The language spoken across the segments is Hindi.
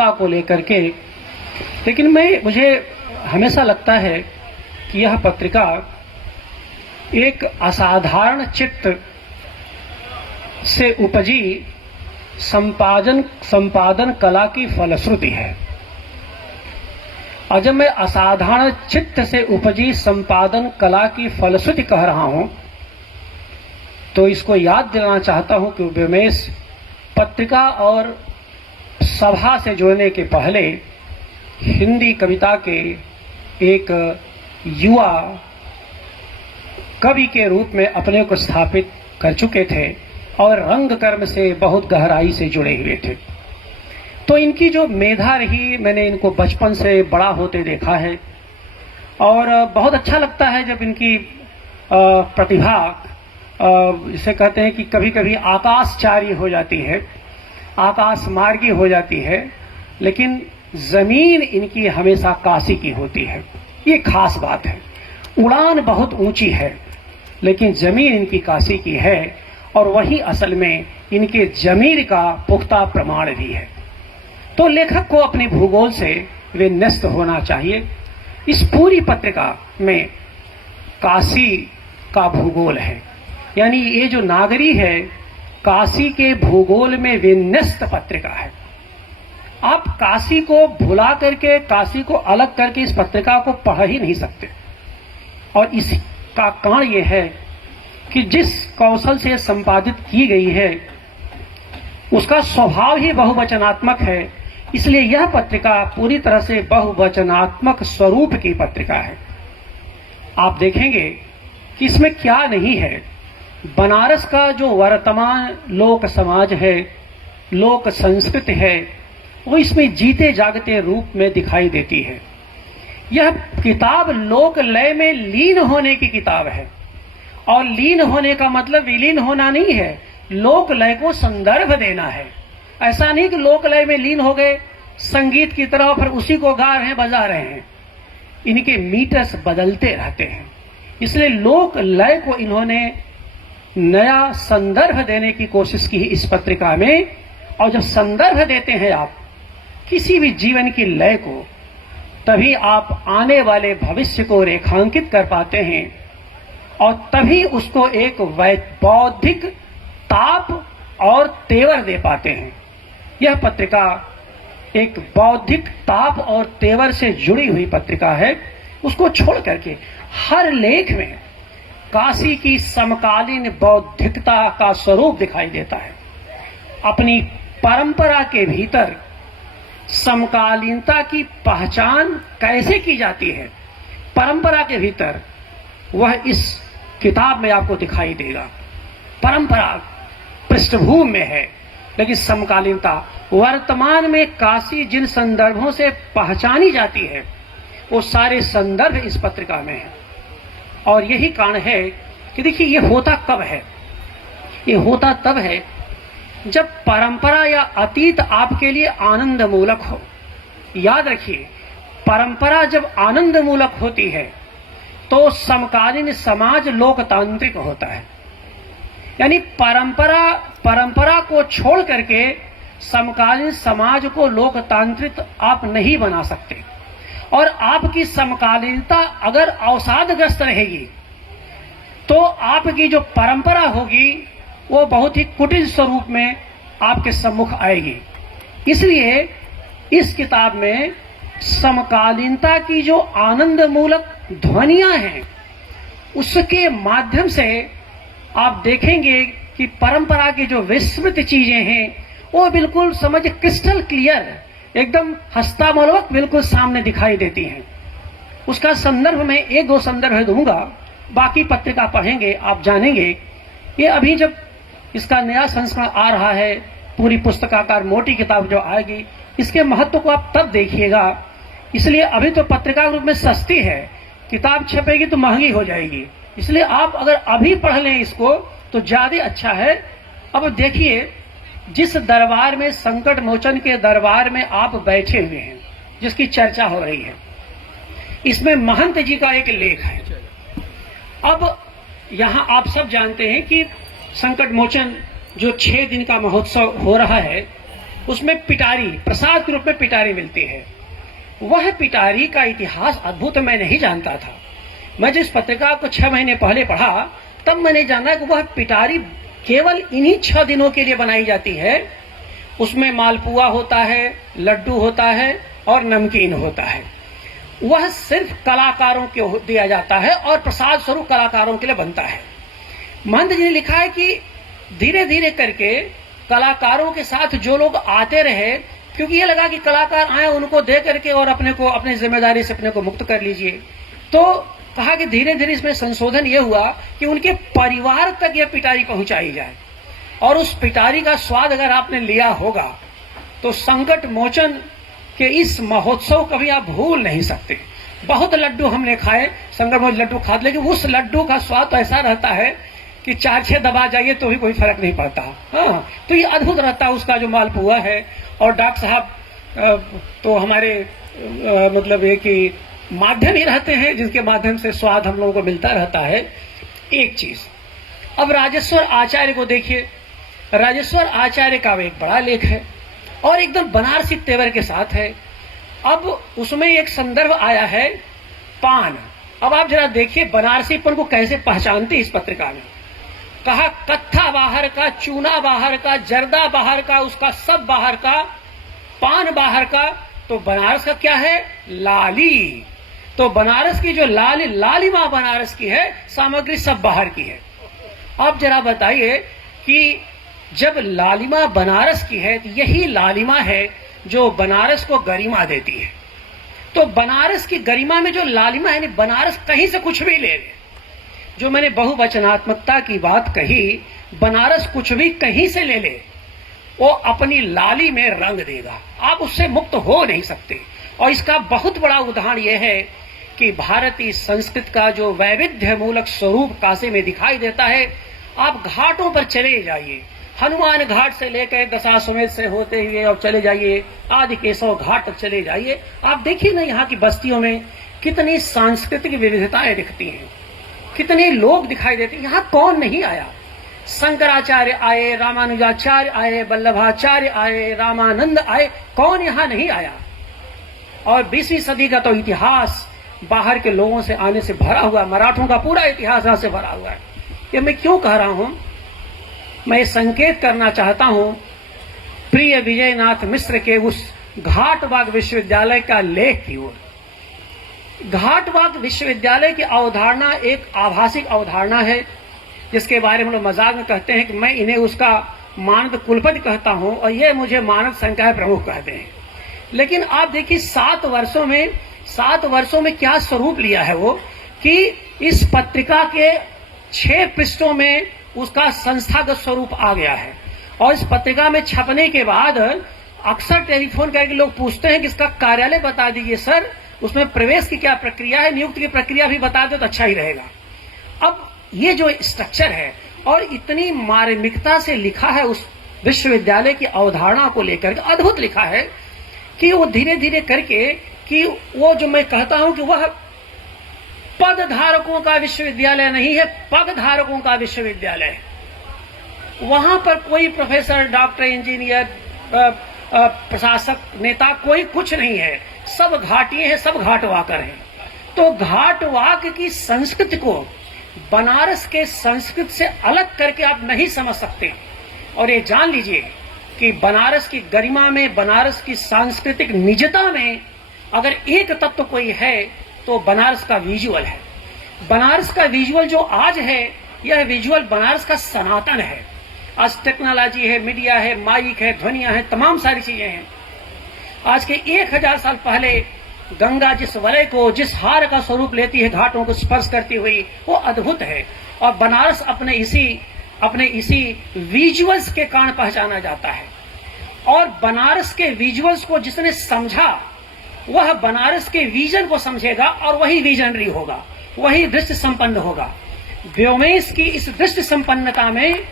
सत्ता को लेकर के। लेकिन मुझे हमेशा लगता है कि यह पत्रिका एक असाधारण चित्त से उपजी संपादन कला की फलश्रुति है। और जब मैं असाधारण चित्त से उपजी संपादन कला की फलश्रुति कह रहा हूं, तो इसको याद दिलाना चाहता हूं कि व्योमेश पत्रिका और सभा से जुड़ने के पहले हिंदी कविता के एक युवा कवि के रूप में अपने को स्थापित कर चुके थे और रंग कर्म से बहुत गहराई से जुड़े हुए थे। तो इनकी जो मेधा रही, मैंने इनको बचपन से बड़ा होते देखा है और बहुत अच्छा लगता है जब इनकी प्रतिभा इसे कहते हैं कि कभी कभी आकाशचारी हो जाती है, आकाश मार्गी हो जाती है, लेकिन जमीन इनकी हमेशा काशी की होती है। ये खास बात है। उड़ान बहुत ऊंची है लेकिन जमीन इनकी काशी की है और वही असल में इनके जमीर का पुख्ता प्रमाण भी है। तो लेखक को अपने भूगोल से विन्यस्त होना चाहिए। इस पूरी पत्रिका में काशी का भूगोल है, यानी ये जो नागरी है काशी के भूगोल में विन्यस्त पत्रिका है। आप काशी को भुला करके, काशी को अलग करके इस पत्रिका को पढ़ ही नहीं सकते। और इसका कारण यह है कि जिस कौशल से संपादित की गई है उसका स्वभाव ही बहुवचनात्मक है, इसलिए यह पत्रिका पूरी तरह से बहुवचनात्मक स्वरूप की पत्रिका है। आप देखेंगे कि इसमें क्या नहीं है। बनारस का जो वर्तमान लोक समाज है, लोक संस्कृति है, वो इसमें जीते जागते रूप में दिखाई देती है। यह किताब लोक लय में लीन होने की किताब है और लीन होने का मतलब विलीन होना नहीं है, लोक लय को संदर्भ देना है। ऐसा नहीं कि लोक लय में लीन हो गए संगीत की तरह फिर उसी को गा रहे हैं, बजा रहे हैं। इनके मीटर्स बदलते रहते हैं, इसलिए लोक लय को इन्होंने नया संदर्भ देने की कोशिश की इस पत्रिका में। और जब संदर्भ देते हैं आप किसी भी जीवन की लय को, तभी आप आने वाले भविष्य को रेखांकित कर पाते हैं और तभी उसको एक बौद्धिक ताप और तेवर दे पाते हैं। यह पत्रिका एक बौद्धिक ताप और तेवर से जुड़ी हुई पत्रिका है। उसको छोड़ करके हर लेख में काशी की समकालीन बौद्धिकता का स्वरूप दिखाई देता है। अपनी परंपरा के भीतर समकालीनता की पहचान कैसे की जाती है, परंपरा के भीतर, वह इस किताब में आपको दिखाई देगा। परंपरा पृष्ठभूमि में है लेकिन समकालीनता, वर्तमान में काशी जिन संदर्भों से पहचानी जाती है वो सारे संदर्भ इस पत्रिका में है। और यही कारण है कि देखिए ये होता कब है, ये होता तब है जब परंपरा या अतीत आपके लिए आनंद मूलक हो। याद रखिए, परंपरा जब आनंद मूलक होती है तो समकालीन समाज लोकतांत्रिक होता है। यानी परंपरा को छोड़ करके समकालीन समाज को लोकतांत्रिक आप नहीं बना सकते। और आपकी समकालीनता अगर अवसादग्रस्त रहेगी तो आपकी जो परंपरा होगी वो बहुत ही कुटिल स्वरूप में आपके सम्मुख आएगी। इसलिए इस किताब में समकालीनता की जो आनंद मूलक ध्वनियां हैं उसके माध्यम से आप देखेंगे कि परंपरा की जो विस्मृत चीजें हैं वो बिल्कुल समझ क्रिस्टल क्लियर, एकदम हस्तामलवक बिल्कुल सामने दिखाई देती हैं। उसका संदर्भ में एक दो संदर्भ दूंगा, बाकी पत्रिका पढ़ेंगे आप जानेंगे। ये अभी जब इसका नया संस्करण आ रहा है, पूरी पुस्तकाकार मोटी किताब जो आएगी, इसके महत्व को आप तब देखिएगा। इसलिए अभी तो पत्रिका के रूप में सस्ती है, किताब छपेगी तो महंगी हो जाएगी। इसलिए आप अगर अभी पढ़ लें इसको तो ज्यादा अच्छा है। अब देखिए, जिस दरबार में, संकट मोचन के दरबार में आप बैठे हुए हैं, जिसकी चर्चा हो रही है, इसमें महंत जी का एक लेख है। अब यहां आप सब जानते हैं कि संकट मोचन जो 6 दिन का महोत्सव हो रहा है, उसमें पिटारी, प्रसाद के रूप में पिटारी मिलती है। वह पिटारी का इतिहास अद्भुत मैं नहीं जानता था। मैं जिस पत्रिका को 6 महीने पहले पढ़ा तब मैंने जाना कि वह पिटारी केवल इन्हीं 6 दिनों के लिए बनाई जाती है। उसमें मालपुआ होता है, लड्डू होता है और नमकीन होता है। वह सिर्फ कलाकारों को दिया जाता है और प्रसाद स्वरूप कलाकारों के लिए बनता है। महंत जी ने लिखा है कि धीरे धीरे करके कलाकारों के साथ जो लोग आते रहे, क्योंकि ये लगा कि कलाकार आए उनको दे करके और अपने को अपनी जिम्मेदारी से अपने को मुक्त कर लीजिए, तो कहा कि धीरे धीरे इसमें संशोधन ये हुआ कि उनके परिवार तक यह पिटारी पहुंचाई जाए। और उस पिटारी का स्वाद अगर आपने लिया होगा तो संकट मोचन के इस महोत्सव कभी आप भूल नहीं सकते। बहुत लड्डू हमने खाए, संकट मोचन लड्डू खा, लेकिन उस लड्डू का स्वाद तो ऐसा रहता है कि 4-6 दबा जाइए तो भी कोई फर्क नहीं पड़ता। हाँ, तो ये अद्भुत रहता है उसका जो मालपुआ है। और डॉक्टर साहब तो हमारे मतलब ये कि माध्यम ही रहते हैं जिसके माध्यम से स्वाद हम लोगों को मिलता रहता है। एक चीज, अब राजेश्वर आचार्य को देखिए। राजेश्वर आचार्य का एक बड़ा लेख है और एकदम बनारसी तेवर के साथ है। अब उसमें एक संदर्भ आया है पान। अब आप जरा देखिए बनारसीपन को कैसे पहचानते इस पत्रिका में। कहा कत्था बाहर का, चूना बाहर का, जर्दा बाहर का, उसका सब बाहर का, पान बाहर का। तो बनारस का क्या है? लाली। तो बनारस की जो लालिमा बनारस की है, सामग्री सब बाहर की है। अब जरा बताइए कि जब लालिमा बनारस की है, तो यही लालिमा है जो बनारस को गरिमा देती है। तो बनारस की गरिमा में जो लालिमा है, बनारस कहीं से कुछ भी ले ले। जो मैंने बहुवचनात्मकता की बात कही, बनारस कुछ भी कहीं से ले ले, वो अपनी लाली में रंग देगा, आप उससे मुक्त हो नहीं सकते। और इसका बहुत बड़ा उदाहरण यह है कि भारतीय संस्कृत का जो वैविध्य मूलक स्वरूप काशी में दिखाई देता है। आप घाटों पर चले जाइए, हनुमान घाट से लेकर दशाश्वमेध से होते हुए और चले जाइए आदि केशव घाट तक चले जाइए। आप देखिए ना यहाँ की बस्तियों में कितनी सांस्कृतिक विविधताएं दिखती हैं, कितने लोग दिखाई देते हैं। यहाँ कौन नहीं आया? शंकराचार्य आए, रामानुजाचार्य आए, वल्लभाचार्य आए, रामानंद आए, कौन यहाँ नहीं आया? और 20वीं सदी का तो इतिहास बाहर के लोगों से आने से भरा हुआ, मराठों का पूरा इतिहास यहाँ से भरा हुआ है। ये मैं क्यों कह रहा हूं? मैं संकेत करना चाहता हूं प्रिय विजयनाथ मिश्र के उस घाटबाग विश्वविद्यालय का लेख की ओर। घाटबाग विश्वविद्यालय की अवधारणा एक आभासिक अवधारणा है, जिसके बारे में लोग मजाक में कहते हैं कि मैं इन्हें उसका मानद कुलपति कहता हूं और ये मुझे मानद संकाय प्रमुख कहते हैं। लेकिन आप देखिए 7 वर्षों में क्या स्वरूप लिया है वो, कि इस पत्रिका के 6 पृष्ठों में उसका संस्थागत स्वरूप आ गया है। और इस पत्रिका में छपने के बाद अक्सर टेलीफोन करके लोग पूछते हैं कि इसका कार्यालय बता दीजिए सर, उसमें प्रवेश की क्या प्रक्रिया है, नियुक्ति की प्रक्रिया भी बता दो तो अच्छा ही रहेगा। अब ये जो स्ट्रक्चर है और इतनी मार्मिकता से लिखा है उस विश्वविद्यालय की अवधारणा को लेकर, अद्भुत लिखा है कि वो धीरे धीरे करके कि वो जो मैं कहता हूं कि वह पद धारकों का विश्वविद्यालय नहीं है, पग धारकों का विश्वविद्यालय है। वहां पर कोई प्रोफेसर, डॉक्टर, इंजीनियर, प्रशासक, नेता कोई कुछ नहीं है, सब घाटिए हैं, सब घाटवाकर हैं। तो घाटवाक की संस्कृति को बनारस के संस्कृत से अलग करके आप नहीं समझ सकते। और ये जान लीजिए कि बनारस की गरिमा में, बनारस की सांस्कृतिक निजता में अगर एक तत्व कोई है तो बनारस का विजुअल है। बनारस का विजुअल जो आज है, यह विजुअल बनारस का सनातन है। आज टेक्नोलॉजी है, मीडिया है, माइक है, ध्वनियां हैं, तमाम सारी चीजें हैं। आज के 1000 साल पहले गंगा जिस वलय को, जिस हार का स्वरूप लेती है, घाटों को स्पर्श करती हुई, वो अद्भुत है। और बनारस अपने इसी विजुअल्स के कारण पहचाना जाता है। और बनारस के विजुअल्स को जिसने समझा, वह बनारस के विजन को समझेगा और वही विजनरी होगा, वही दृष्टि संपन्न होगा। व्योमेश की इस दृष्टि संपन्नता में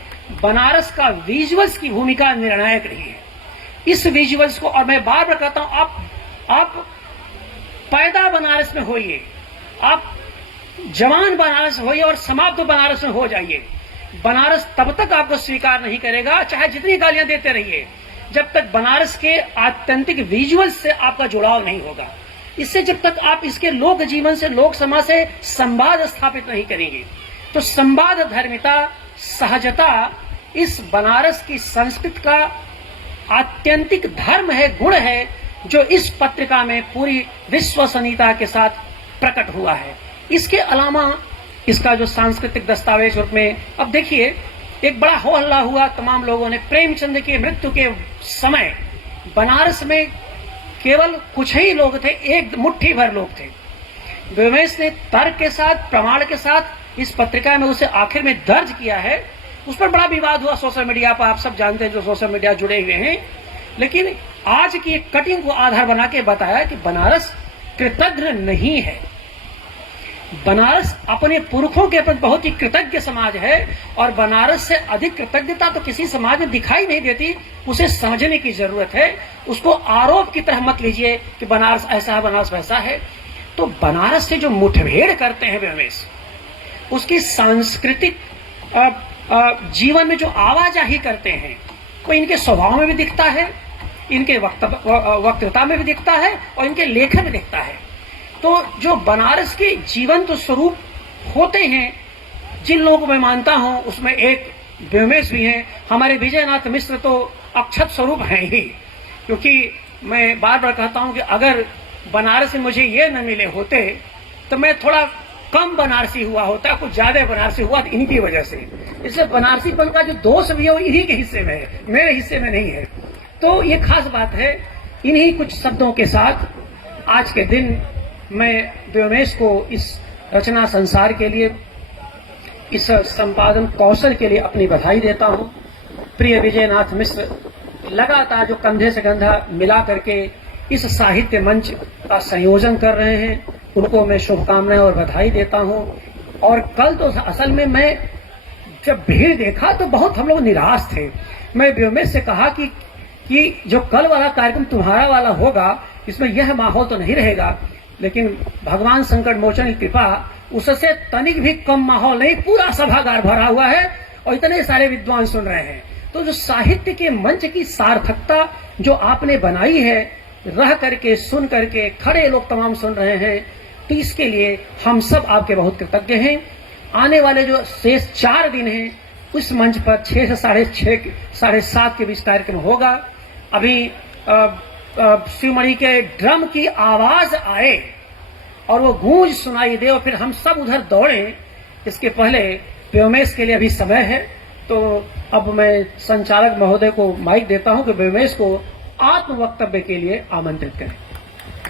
बनारस का विजुअल्स की भूमिका निर्णायक रही है। इस विजुअल्स को, और मैं बार बार कहता हूं, आप पैदा बनारस में होइए, आप जवान बनारस होइए और समाप्त बनारस में हो जाइए। बनारस तब तक आपको स्वीकार नहीं करेगा, चाहे जितनी गालियां देते रहिए। जब तक बनारस के आत्यंतिक विजुअल से आपका जुड़ाव नहीं होगा, इससे जब तक आप इसके लोक जीवन से, लोक समाज से संवाद स्थापित नहीं करेंगे, तो संवाद धर्मिता, सहजता इस बनारस की संस्कृति का आत्यंतिक धर्म है, गुण है, जो इस पत्रिका में पूरी विश्वसनीयता के साथ प्रकट हुआ है। इसके अलावा इसका जो सांस्कृतिक दस्तावेज रूप में, अब देखिए, एक बड़ा हो हल्ला हुआ, तमाम लोगों ने प्रेमचंद की मृत्यु के समय बनारस में केवल कुछ ही लोग थे, एक मुट्ठी भर लोग थे। व्योमेश ने तर्क के साथ, प्रमाण के साथ इस पत्रिका में उसे आखिर में दर्ज किया है। उस पर बड़ा विवाद हुआ सोशल मीडिया पर, आप सब जानते हैं जो सोशल मीडिया जुड़े हुए हैं। लेकिन आज की एक कटिंग को आधार बना के बताया कि बनारस कृतज्ञ नहीं है, बनारस अपने पुरखों के प्रति बहुत ही कृतज्ञ समाज है, और बनारस से अधिक कृतज्ञता तो किसी समाज में दिखाई नहीं देती। उसे समझने की जरूरत है, उसको आरोप की तरह मत लीजिए कि बनारस ऐसा है, बनारस वैसा है। तो बनारस से जो मुठभेड़ करते हैं व्योमेश, उसकी सांस्कृतिक जीवन में जो आवाजाही करते हैं, वो इनके स्वभाव में भी दिखता है, इनके वक्तृता में भी दिखता है, और इनके लेखन में दिखता है। तो जो बनारस के जीवंत स्वरूप होते हैं, जिन लोगों को मैं मानता हूं, उसमें एक व्योमेश भी हैं। हमारे विजयनाथ मिश्र तो अक्षत स्वरूप हैं ही, क्योंकि मैं बार बार कहता हूं कि अगर बनारस में मुझे ये न मिले होते तो मैं थोड़ा कम बनारसी हुआ होता, कुछ ज्यादा बनारसी हुआ इनकी वजह से। इसलिए बनारसीपन का जो दोष भी है वो इन्हीं के हिस्से में है, मेरे हिस्से में नहीं है। तो ये खास बात है। इन्हीं कुछ शब्दों के साथ आज के दिन मैं व्योमेश को इस रचना संसार के लिए, इस संपादन कौशल के लिए अपनी बधाई देता हूं। प्रिय विजयनाथ मिश्र लगातार जो कंधे से कंधा मिला करके इस साहित्य मंच का संयोजन कर रहे हैं, उनको मैं शुभकामनाएं और बधाई देता हूं। और कल तो असल में मैं जब भीड़ देखा तो बहुत हम लोग निराश थे। मैं व्योमेश से कहा कि जो कल वाला कार्यक्रम तुम्हारा वाला होगा, इसमें यह माहौल तो नहीं रहेगा, लेकिन भगवान संकट मोचन की कृपा, उससे तनिक भी कम माहौल नहीं, पूरा सभागार भरा हुआ है और इतने सारे विद्वान सुन रहे हैं। तो जो साहित्य के मंच की सार्थकता जो आपने बनाई है, रह करके, सुन करके, खड़े लोग तमाम सुन रहे हैं, तो इसके लिए हम सब आपके बहुत कृतज्ञ हैं। आने वाले जो शेष 4 दिन हैं, उस मंच पर 6 से 6:30, 7:30 के बीच कार्यक्रम होगा। अभी शिवमणि के ड्रम की आवाज आए और वो गूंज सुनाई दे और फिर हम सब उधर दौड़े, इसके पहले व्योमेश के लिए अभी समय है। तो अब मैं संचालक महोदय को माइक देता हूं कि व्योमेश को आत्म वक्तव्य के लिए आमंत्रित करें।